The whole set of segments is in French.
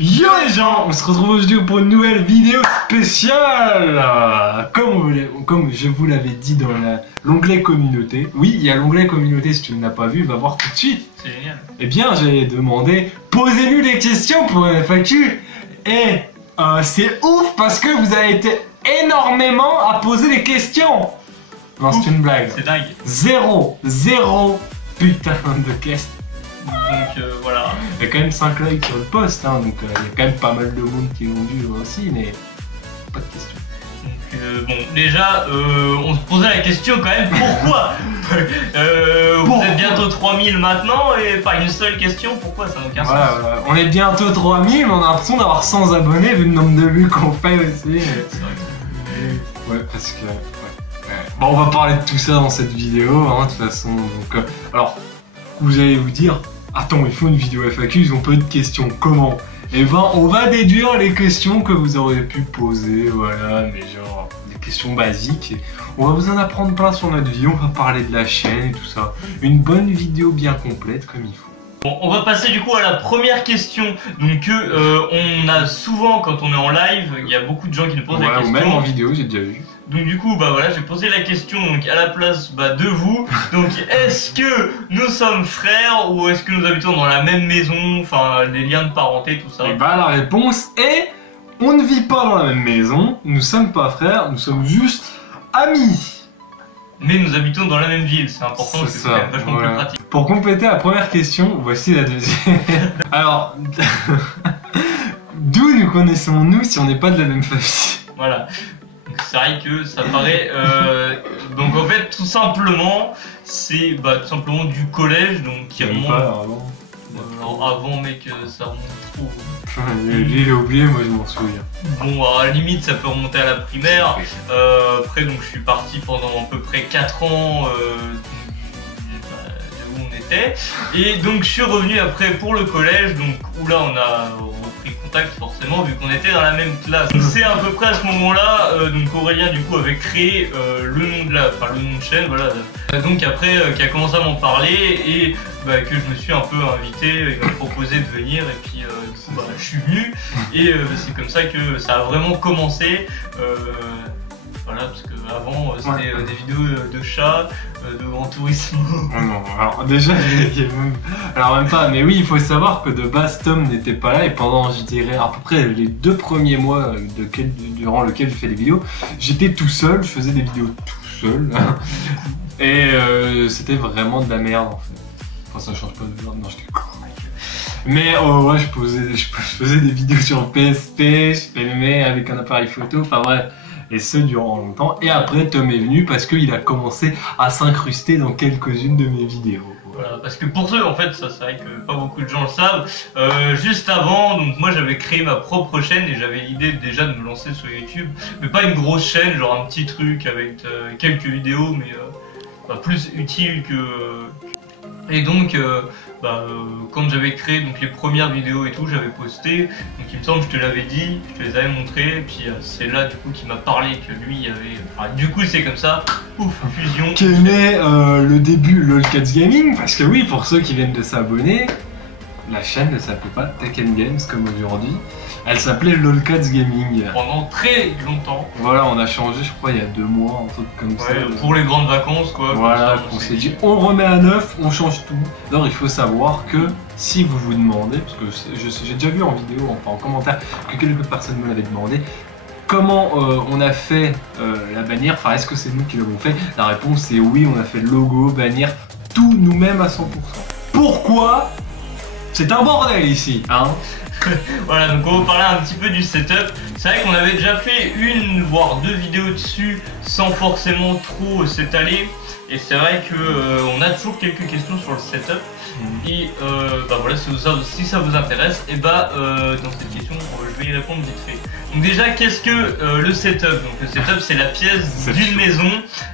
Yo les gens, on se retrouve aujourd'hui pour une nouvelle vidéo spéciale. Comme je vous l'avais dit dans l'onglet communauté. Oui, il y a l'onglet communauté, si tu ne l'as pas vu, va voir tout de suite. C'est génial. Eh bien, j'ai demandé, posez-nous des questions pour un FAQ. Et c'est ouf parce que vous avez été énormément à poser des questions. Non, c'est une blague. C'est dingue. Zéro putain de questions. Donc voilà. Il y a quand même 5 likes sur le post, hein, donc il y a quand même pas mal de monde qui l'ont vu aussi, mais pas de questions. Donc bon, déjà, on se posait la question quand même, pourquoi vous êtes bientôt 3000 maintenant et pas une seule question, pourquoi? Ça n'a aucun sens. On est bientôt 3000, mais on a l'impression d'avoir 100 abonnés vu le nombre de vues qu'on fait aussi. C'est vrai que... Ouais, parce que... Ouais. Bon, on va parler de tout ça dans cette vidéo, hein, de toute façon. Donc, alors, vous allez vous dire... Attends, il faut une vidéo FAQ, ils ont peu de questions, comment? Eh ben, on va déduire les questions que vous auriez pu poser, voilà, mais genre, des questions basiques. On va vous en apprendre plein sur notre vie, on va parler de la chaîne et tout ça. Une bonne vidéo bien complète, comme il faut. Bon, on va passer du coup à la première question. Donc, on a souvent, quand on est en live, il y a beaucoup de gens qui nous posent la question. Ou même en vidéo, j'ai déjà vu. Donc du coup, bah voilà, j'ai posé la question donc, à la place de vous. Donc, est-ce que nous sommes frères ou est-ce que nous habitons dans la même maison? Enfin, les liens de parenté, tout ça. Et bah la réponse est, on ne vit pas dans la même maison, nous sommes pas frères, nous sommes juste amis. Mais nous habitons dans la même ville, c'est important, c'est quand même vachement plus pratique. Pour compléter la première question, voici la deuxième. Alors, d'où nous connaissons-nous si on n'est pas de la même famille? Voilà. C'est vrai que ça paraît... donc en fait, tout simplement, c'est tout simplement du collège, donc qui remonte... avant, mec, ça remonte trop. Lui, il a oublié, moi je m'en souviens. Bon, à la limite, ça peut remonter à la primaire. Après, donc, je suis parti pendant à peu près 4 ans de où on était. Et donc, je suis revenu après pour le collège, donc où là, on a repris contact forcément, vu qu'on était dans la même classe. Donc, c'est à peu près à ce moment-là, donc Aurélien, du coup, avait créé le nom de chaîne, voilà. Donc, après, qui a commencé à m'en parler et que je me suis un peu invité, il m'a proposé de venir et puis je suis venu et c'est comme ça que ça a vraiment commencé. Voilà, parce qu'avant c'était des vidéos de chats, de grand tourisme. Non, alors déjà, alors même pas, mais oui, il faut savoir que de base Tom n'était pas là et pendant, je dirais, à peu près les 2 premiers mois durant lesquels je fais des vidéos, j'étais tout seul, je faisais des vidéos tout seul et c'était vraiment de la merde en fait. Enfin, ça change pas de merde, non, j'étais con. Mais ouais, je faisais des vidéos sur PSP, je filmais avec un appareil photo, enfin bref. Et ce durant longtemps. Et après, Tom est venu parce qu'il a commencé à s'incruster dans quelques-unes de mes vidéos. Voilà, parce que pour ceux, en fait, ça c'est vrai que pas beaucoup de gens le savent. Juste avant, donc moi j'avais créé ma propre chaîne et j'avais l'idée déjà de me lancer sur YouTube. Mais pas une grosse chaîne, genre un petit truc avec quelques vidéos, mais plus utile que... Et donc... quand j'avais créé donc, les premières vidéos et tout, j'avais posté, donc il me semble que je te l'avais dit, je te les avais montrées, et puis c'est là du coup qu'il m'a parlé que lui il avait... Enfin, du coup c'est comme ça, ouf, fusion. Qui est le début LOLcats Gaming, parce que oui, pour ceux qui viennent de s'abonner, la chaîne ne s'appelait pas Tech & Games comme aujourd'hui, elle s'appelait LOLcats Gaming. Pendant très longtemps. Voilà, on a changé je crois il y a 2 mois, un truc comme ça. Pour les grandes vacances quoi. Voilà, on s'est dit on remet à neuf, on change tout. Alors il faut savoir que si vous vous demandez, parce que j'ai déjà vu en vidéo, enfin en commentaire, que quelques personnes me l'avaient demandé, comment on a fait la bannière, enfin est-ce que c'est nous qui l'avons fait? La réponse est oui, on a fait le logo, bannière, tout nous-mêmes à 100%. Pourquoi? C'est un bordel ici, hein. Voilà, donc on va parler un petit peu du setup. C'est vrai qu'on avait déjà fait 1 voire 2 vidéos dessus sans forcément trop s'étaler. Et c'est vrai que on a toujours quelques questions sur le setup. Et voilà, si ça vous intéresse, et dans cette question, je vais y répondre vite fait. Donc déjà, qu'est-ce que le setup? Donc le setup, c'est la pièce d'une maison,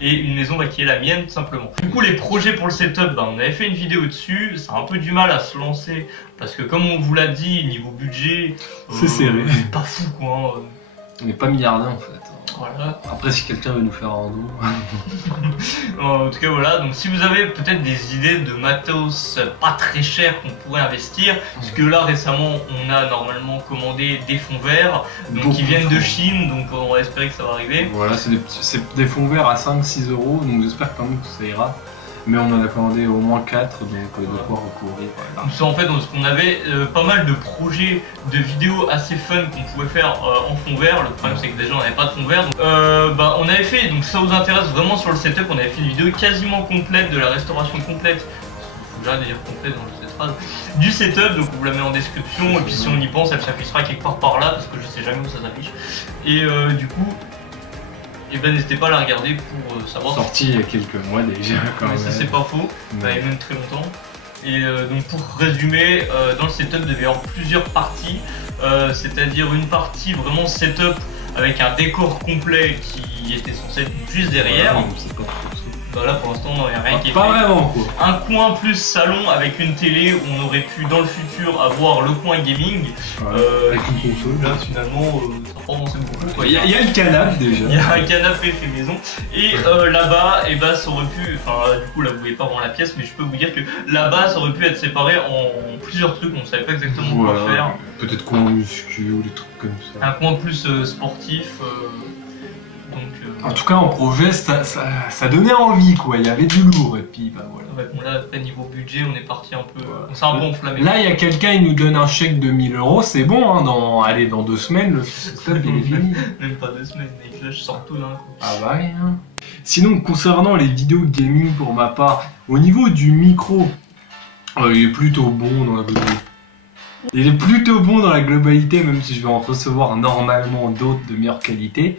et une maison qui est la mienne, tout simplement. Du coup, les projets pour le setup, on avait fait une vidéo dessus, ça a un peu du mal à se lancer, parce que comme on vous l'a dit, niveau budget, c'est serré. C'est pas fou quoi. On n'est pas milliardaire en fait. Voilà. Après, si quelqu'un veut nous faire un don. En tout cas, voilà. Donc, si vous avez peut-être des idées de matos pas très cher qu'on pourrait investir, parce que là récemment, on a normalement commandé des fonds verts, donc qui viennent de Chine, donc on va espérer que ça va arriver. Voilà, c'est des fonds verts à 5-6 euros, donc j'espère quand même que ça ira. Mais on en a commandé au moins 4, donc de quoi recourir. Voilà. Tout ça en fait, parce qu'on avait pas mal de projets de vidéos assez fun qu'on pouvait faire en fond vert. Le problème c'est que déjà on n'avait pas de fond vert. Donc, on avait fait, donc ça vous intéresse vraiment sur le setup, on avait fait une vidéo quasiment complète de la restauration complète. Faut déjà dire complète dans cette phrase. Du setup, donc on vous la met en description. Et puis si on y pense, elle s'affichera quelque part par là, parce que je sais jamais où ça s'affiche. Et du coup. Et ben n'hésitez pas à la regarder pour savoir. Sorti il y a quelques mois déjà quand même. Ça c'est pas faux, ça et même très longtemps. Et donc pour résumer, dans le setup il devait y avoir plusieurs parties, c'est-à-dire une partie vraiment setup avec un décor complet qui était censé être juste derrière. Ouais, c'est pas trop ça. Bah là pour l'instant on n'avait rien qui est pas fait. Vraiment quoi. Un coin plus salon avec une télé où on aurait pu dans le futur avoir le coin gaming. Avec une console. Là finalement ça n'a pas avancé beaucoup. Il y a le canapé déjà. Il y a un canapé fait maison. Et là-bas, et bah, ça aurait pu. Enfin, du coup, là, vous voyez pas vraiment la pièce, mais je peux vous dire que là-bas, ça aurait pu être séparé en plusieurs trucs. On ne savait pas exactement quoi faire. Peut-être coin muscu ou des trucs comme ça. Un coin plus sportif. En tout cas, en projet, ça donnait envie quoi. Il y avait du lourd et puis bah voilà. Ouais, bon, là, après, niveau budget, on est parti un peu. On s'est un peu enflammé. Là, il y a quelqu'un, il nous donne un chèque de 1000 €, c'est bon, hein, dans 2 semaines, le setup il est fini. Même pas 2 semaines, mec, là, je sors tout d'un coup. Ah bah rien. Sinon, concernant les vidéos gaming pour ma part, au niveau du micro, il est plutôt bon dans la globalité. Il est plutôt bon dans la globalité, même si je vais en recevoir normalement d'autres de meilleure qualité.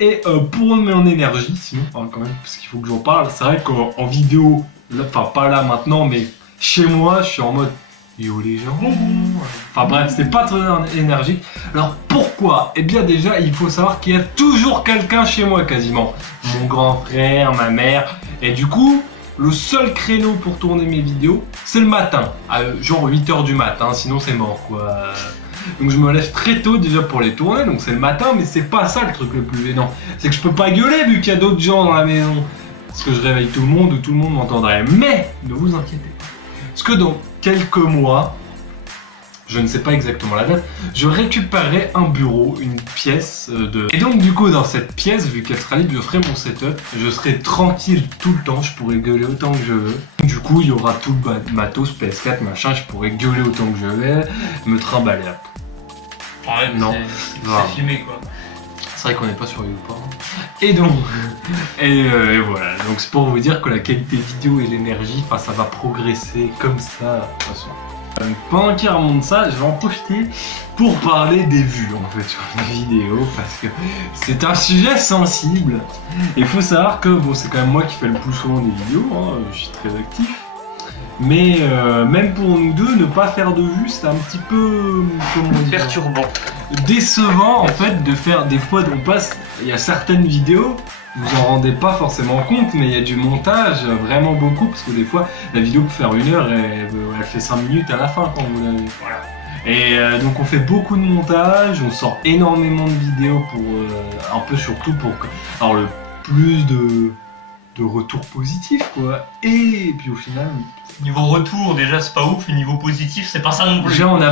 Et pour mon énergie, sinon, quand même, parce qu'il faut que j'en parle, c'est vrai qu'en vidéo, enfin pas là maintenant, mais chez moi, je suis en mode yo les gens. Enfin bref, c'est pas très énergique. Alors pourquoi? Eh bien déjà, il faut savoir qu'il y a toujours quelqu'un chez moi quasiment. Mon grand frère, ma mère. Et du coup, le seul créneau pour tourner mes vidéos, c'est le matin. À genre 8 h du matin, sinon c'est mort quoi. Donc je me lève très tôt déjà pour les tourner, donc c'est le matin, mais c'est pas ça le truc le plus gênant. C'est que je peux pas gueuler vu qu'il y a d'autres gens dans la maison. Parce que je réveille tout le monde ou tout le monde m'entendrait. Mais ne vous inquiétez pas. Parce que dans quelques mois, je ne sais pas exactement la date, je récupérerai un bureau, une pièce de... Et donc du coup dans cette pièce, vu qu'elle sera libre, je ferai mon setup, je serai tranquille tout le temps, je pourrai gueuler autant que je veux. Du coup il y aura tout le matos, PS4, machin, je pourrai gueuler autant que je vais, me trimballer après. Ouais, non, c'est filmé quoi. C'est vrai qu'on n'est pas sur YouTube. Et donc, et voilà, donc c'est pour vous dire que la qualité vidéo et l'énergie, enfin ça va progresser comme ça de toute façon. Pendant qu'il remonte ça, je vais en profiter pour parler des vues en fait sur les vidéos parce que c'est un sujet sensible. Il faut savoir que bon, c'est quand même moi qui fais le plus souvent des vidéos, hein, je suis très actif. Mais même pour nous deux, ne pas faire de vues, c'est un petit peu comment dire, perturbant, décevant en fait de faire des fois. On passe, il y a certaines vidéos. Vous en rendez pas forcément compte, mais il y a du montage, vraiment beaucoup, parce que des fois, la vidéo peut faire 1 heure et elle fait 5 minutes à la fin quand vous l'avez. Voilà. Et donc on fait beaucoup de montage, on sort énormément de vidéos pour, un peu surtout pour avoir le plus de retours positifs, quoi. Et puis au final... Niveau retour, déjà c'est pas ouf, et niveau positif, c'est pas ça non plus. Déjà on n'a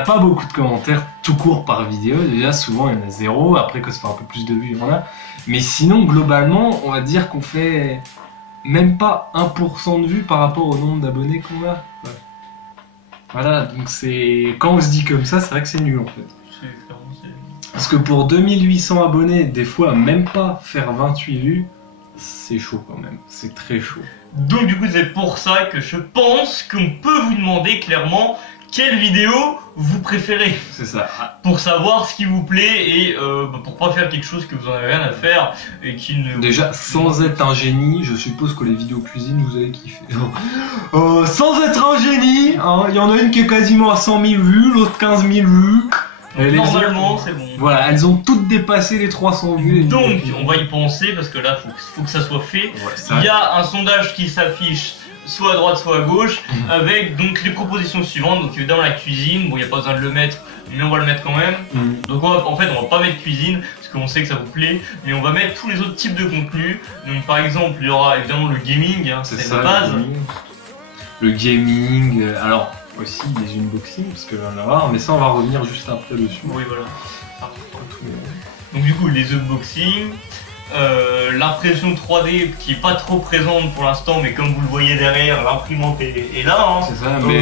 pas beaucoup de commentaires tout court par vidéo, déjà souvent il y en a 0, après que ça fait un peu plus de vues, il y en a. Mais sinon, globalement, on va dire qu'on fait même pas 1% de vues par rapport au nombre d'abonnés qu'on a. Ouais. Voilà, donc c'est... Quand on se dit comme ça, c'est vrai que c'est nul en fait. Parce que pour 2800 abonnés, des fois même pas faire 28 vues, c'est chaud quand même, c'est très chaud. Donc du coup c'est pour ça que je pense qu'on peut vous demander clairement quelle vidéo vous préférez. C'est ça. Pour savoir ce qui vous plaît et pour pas faire quelque chose que vous en avez rien à faire et qui ne... Déjà, sans être un génie, je suppose que les vidéos cuisine vous allez kiffer. Sans être un génie, hein, il y en a une qui est quasiment à 100 000 vues, l'autre 15 000 vues. Normalement c'est bon. Voilà, elles ont toutes dépassé les 300 vues. Donc on va y penser parce que là faut que ça soit fait. Ouais, il y a un sondage qui s'affiche soit à droite soit à gauche avec donc les propositions suivantes. Donc évidemment la cuisine, bon il n'y a pas besoin de le mettre, mais on va le mettre quand même. Donc en fait on va pas mettre cuisine parce qu'on sait que ça vous plaît, mais on va mettre tous les autres types de contenus. Donc par exemple il y aura évidemment le gaming, hein, c'est la base. Le gaming, alors aussi des unboxings parce que là on va voir, mais ça on va revenir juste après dessus. Oui voilà. Donc du coup les unboxings. L'impression 3D qui est pas trop présente pour l'instant, mais comme vous le voyez derrière, l'imprimante est là. Hein. C'est ça, mais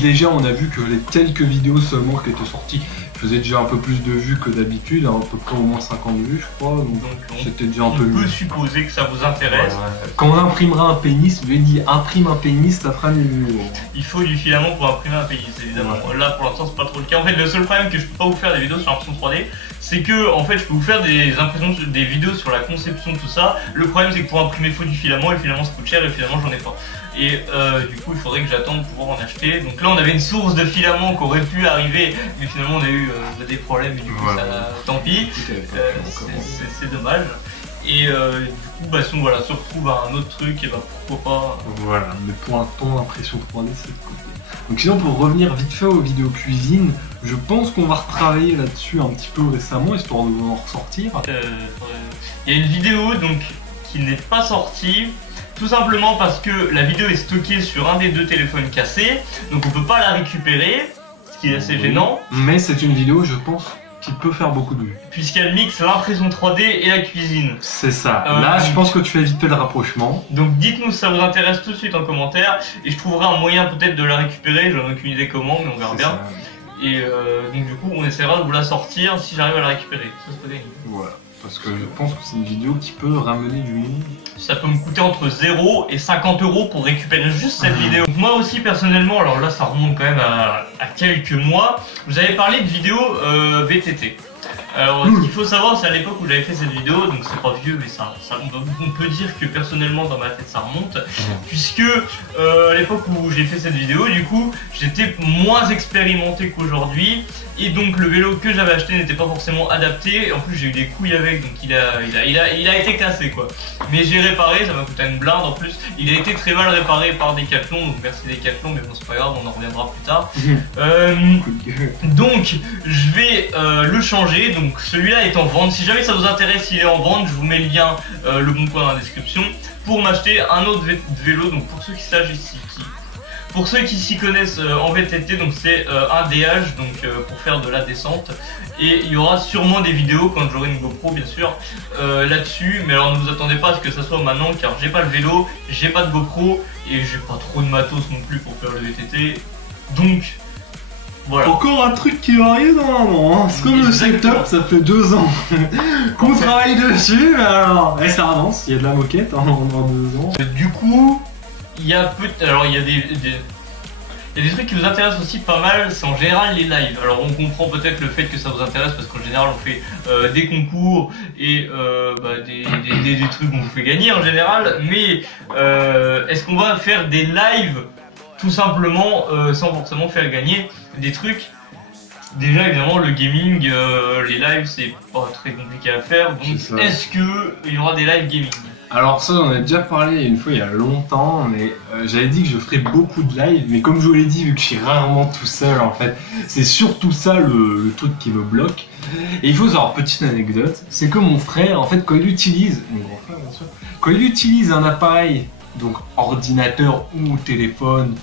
déjà on a vu que les quelques vidéos seulement qui étaient sorties faisaient déjà un peu plus de vues que d'habitude, à peu près au moins 50 vues je crois, donc c'était déjà un peu mieux. On peut supposer que ça vous intéresse. Ouais. Quand on imprimera un pénis, je lui ai dit imprime un pénis, ça fera des vues. Il faut du filament pour imprimer un pénis évidemment. Ouais. Là pour l'instant c'est pas trop le cas. En fait le seul problème que je peux pas vous faire des vidéos sur l'impression 3D, c'est que en fait je peux vous faire des impressions, des vidéos sur la conception, tout ça. Le problème c'est que pour imprimer il faut du filament et le filament ça coûte cher et le filament j'en ai pas. Et du coup il faudrait que j'attende pour pouvoir en acheter. Donc là on avait une source de filament qui aurait pu arriver, mais finalement on a eu des problèmes et du coup ça, tant pis. C'est dommage. Et du coup bah si on se retrouve à un autre truc, et bah pourquoi pas. Voilà, mais pour l'instant l'impression 3D c'est de côté. Donc sinon pour revenir vite fait aux vidéos cuisine, je pense qu'on va retravailler là-dessus un petit peu récemment histoire de vous en ressortir. Il y a une vidéo donc qui n'est pas sortie, tout simplement parce que la vidéo est stockée sur un des deux téléphones cassés, donc on peut pas la récupérer, ce qui est assez gênant. Mais c'est une vidéo je pense qui peut faire beaucoup de vues. Puisqu'elle mixe l'impression 3D et la cuisine. C'est ça. Là, je pense que tu fais vite fait le rapprochement. Donc dites-nous si ça vous intéresse tout de suite en commentaire. Et je trouverai un moyen peut-être de la récupérer. J'en ai aucune idée comment, mais on verra bien. Et donc du coup, on essaiera de vous la sortir si j'arrive à la récupérer. Ça se peut gagner. Voilà. Parce que je pense que c'est une vidéo qui peut ramener du monde. Ça peut me coûter entre 0 et 50 € pour récupérer juste cette vidéo. Donc moi aussi personnellement, alors là ça remonte quand même à quelques mois, vous avez parlé de vidéo VTT. Alors ce qu'il faut savoir, c'est à l'époque où j'avais fait cette vidéo, donc c'est pas vieux mais on peut dire que personnellement dans ma tête ça remonte, puisque à l'époque où j'ai fait cette vidéo, du coup j'étais moins expérimenté qu'aujourd'hui, et donc le vélo que j'avais acheté n'était pas forcément adapté, en plus j'ai eu des couilles avec, donc il a été cassé quoi. Mais j'ai réparé, ça m'a coûté une blinde en plus, il a été très mal réparé par Decathlon, donc merci Decathlon, mais bon c'est pas grave, on en reviendra plus tard. Donc je vais le changer, donc celui-là est en vente. Si jamais ça vous intéresse, il est en vente, je vous mets le lien, le bon coin dans la description, pour m'acheter un autre vélo. Donc pour ceux qui savent pour ceux qui s'y connaissent en VTT, donc c'est un DH, donc pour faire de la descente. Et il y aura sûrement des vidéos quand j'aurai une GoPro bien sûr là-dessus, mais alors ne vous attendez pas à ce que ça soit maintenant, car j'ai pas le vélo, j'ai pas de GoPro et j'ai pas trop de matos non plus pour faire le VTT. Donc voilà. Encore un truc qui va arriver normalement, hein. C'est comme le setup, ça fait 2 ans qu'on travaille dessus, alors et ça avance, il y a de la moquette hein, dans 2 ans. Du coup, il y a des trucs qui vous intéressent aussi pas mal, c'est en général les lives. Alors on comprend peut-être le fait que ça vous intéresse parce qu'en général on fait des concours et des trucs qu'on vous fait gagner en général, mais est-ce qu'on va faire des lives tout simplement sans forcément faire gagner des trucs? Déjà évidemment le gaming, les lives c'est pas très compliqué à faire, donc est-ce qu'il y aura des lives gaming? Alors ça j'en ai déjà parlé une fois il y a longtemps, mais j'avais dit que je ferais beaucoup de live, mais comme je vous l'ai dit, vu que je suis rarement tout seul en fait, c'est surtout ça le truc qui me bloque. Et il faut savoir, petite anecdote, c'est que mon frère en fait quand il utilise, mon grand frère bien sûr, quand il utilise un appareil, donc ordinateur ou téléphone,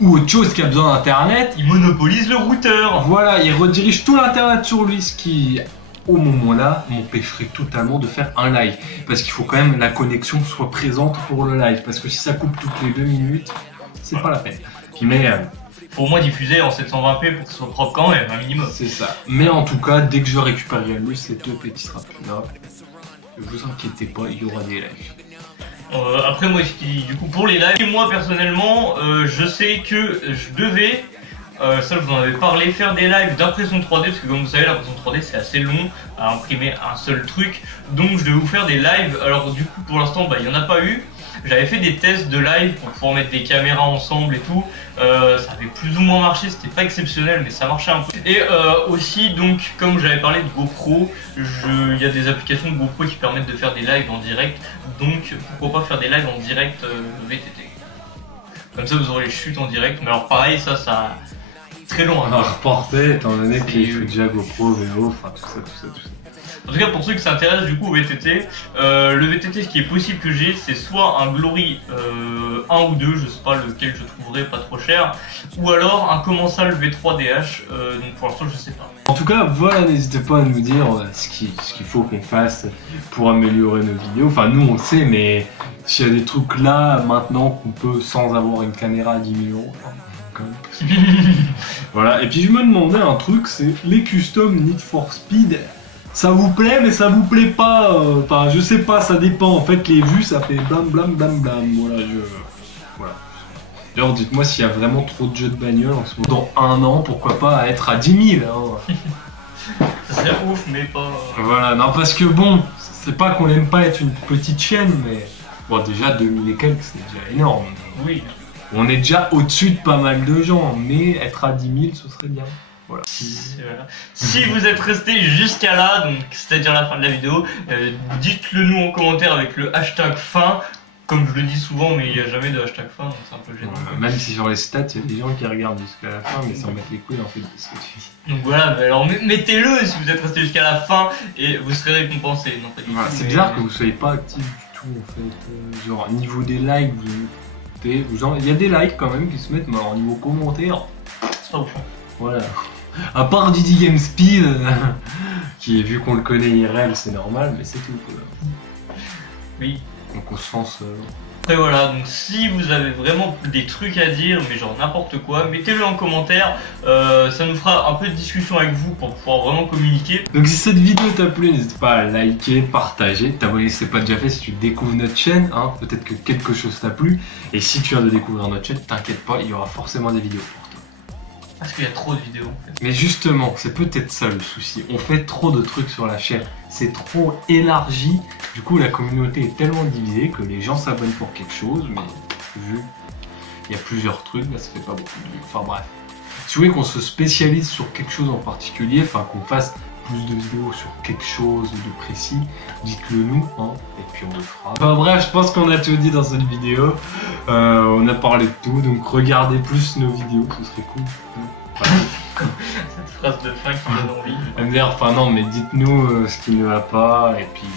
ou autre chose qui a besoin d'internet, il monopolise le routeur. Voilà, il redirige tout l'internet sur lui, ce qui, au moment là, m'empêcherait totalement de faire un live. Parce qu'il faut quand même la connexion soit présente pour le live. Parce que si ça coupe toutes les 2 minutes, c'est pas la peine. Mais faut au moins diffuser en 720p pour que ce soit propre quand même, un minimum. C'est ça. Mais en tout cas, dès que je récupérerai le setup et qu'il sera plus là, ne vous inquiétez pas, il y aura des lives. Après moi du coup pour les lives, moi personnellement je sais que je devais, ça je vous en avais parlé, faire des lives d'impression 3D, parce que comme vous savez l'impression 3D c'est assez long à imprimer un seul truc, donc je devais vous faire des lives. Alors du coup pour l'instant il n'y en a pas eu. J'avais fait des tests de live pour pouvoir mettre des caméras ensemble et tout, ça avait plus ou moins marché, c'était pas exceptionnel mais ça marchait un peu. Et aussi donc comme j'avais parlé de GoPro, il y a des applications de GoPro qui permettent de faire des lives en direct, donc pourquoi pas faire des lives en direct VTT. Comme ça vous aurez les chutes en direct, mais alors pareil ça très loin. à reporter étant donné qu'il faut déjà GoPro, vélo, enfin tout ça. En tout cas, pour ceux qui s'intéressent du coup au VTT, le VTT, ce qui est possible que j'ai, c'est soit un Glory 1 ou 2, je sais pas lequel je trouverai pas trop cher, ou alors un Commensal V3DH, donc pour l'instant je sais pas. En tout cas, voilà, n'hésitez pas à nous dire ce qu'il faut qu'on fasse pour améliorer nos vidéos. Enfin, nous on sait, mais s'il y a des trucs là, maintenant qu'on peut sans avoir une caméra à 10 000 €, quand même. Voilà, et puis je me demandais un truc, c'est les custom Need for Speed. Ça vous plaît, mais ça vous plaît pas. Enfin, je sais pas, ça dépend. En fait, les vues, ça fait blam blam blam blam. Voilà. D'ailleurs, dites-moi s'il y a vraiment trop de jeux de bagnole en ce moment. Dans un an, pourquoi pas être à 10 000 hein. Ça serait ouf, mais pas. Voilà, non, parce que bon, c'est pas qu'on aime pas être une petite chaîne, mais bon, déjà 2000 et quelques, c'est déjà énorme. Oui. On est déjà au-dessus de pas mal de gens, mais être à 10 000, ce serait bien. Voilà. Voilà. Si vous êtes resté jusqu'à là, donc c'est-à-dire la fin de la vidéo, dites-le nous en commentaire avec le hashtag fin. Comme je le dis souvent, mais il n'y a jamais de hashtag fin, donc c'est un peu gênant. Même si sur les stats, il y a des gens qui regardent jusqu'à la fin, mais sans mettre les couilles en fait de ce que tu dis. Donc voilà, alors mettez-le si vous êtes resté jusqu'à la fin et vous serez récompensé. Non, pas du Voilà, tout, c'est mais... bizarre que vous soyez pas actif du tout en fait. Genre niveau des likes, il y a des likes quand même qui se mettent, mais alors niveau commentaires, c'est pas ouf. voilà. À part Didi Game Speed, qui vu qu'on le connaît IRL, c'est normal, mais c'est tout. Quoi. Oui. Donc on se lance. Après voilà, donc si vous avez vraiment des trucs à dire, mais genre n'importe quoi, mettez-le en commentaire, ça nous fera un peu de discussion avec vous pour pouvoir vraiment communiquer. Donc si cette vidéo t'a plu, n'hésite pas à liker, partager, t'abonner si c'est pas déjà fait si tu découvres notre chaîne, hein. Peut-être que quelque chose t'a plu, et si tu viens de découvrir notre chaîne, t'inquiète pas, il y aura forcément des vidéos pour toi. Parce qu'il y a trop de vidéos en fait. Mais justement, c'est peut-être ça le souci, on fait trop de trucs sur la chaîne, c'est trop élargi, du coup la communauté est tellement divisée que les gens s'abonnent pour quelque chose, mais vu il y a plusieurs trucs, bah, ça fait pas beaucoup de vues, enfin bref. Si vous voulez qu'on se spécialise sur quelque chose en particulier, enfin qu'on fasse plus de vidéos sur quelque chose de précis, dites-le nous, hein, et puis on le fera. Enfin bref, je pense qu'on a tout dit dans cette vidéo, on a parlé de tout, donc regardez plus nos vidéos, ce serait cool. Cette phrase de fin qui donne envie. Enfin non, mais dites-nous ce qui ne va pas, et puis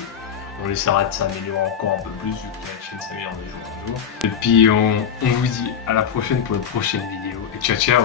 on essaiera de s'améliorer encore un peu plus, vu que la chaîne s'améliore de jour en jour. Et puis on vous dit à la prochaine pour la prochaine vidéo, et ciao ciao.